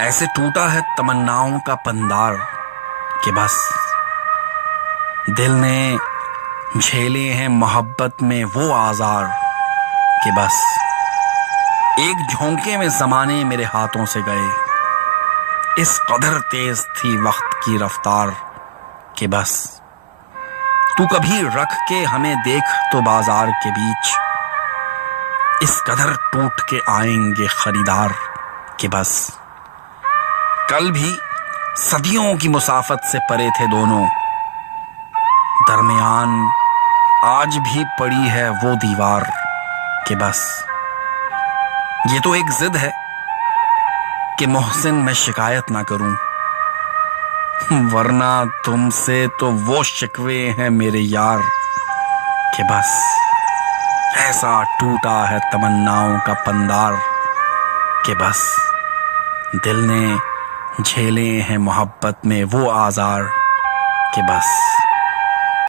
ऐसे टूटा है तमन्नाओं का पंदार कि बस दिल ने झेले हैं मोहब्बत में वो आजार कि बस एक झोंके में ज़माने मेरे हाथों से गए। इस कदर तेज थी वक्त की रफ्तार कि बस तू कभी रख के हमें देख तो बाजार के बीच, इस कदर टूट के आएंगे खरीदार कि बस कल भी सदियों की मुसाफत से परे थे दोनों, दरमियान आज भी पड़ी है वो दीवार कि बस ये तो एक जिद है कि मोहसिन मैं शिकायत ना करूं, वरना तुमसे तो वो शिकवे हैं मेरे यार कि बस ऐसा टूटा है तमन्नाओं का पंदार कि बस दिल ने झेले हैं मोहब्बत में वो आजार कि बस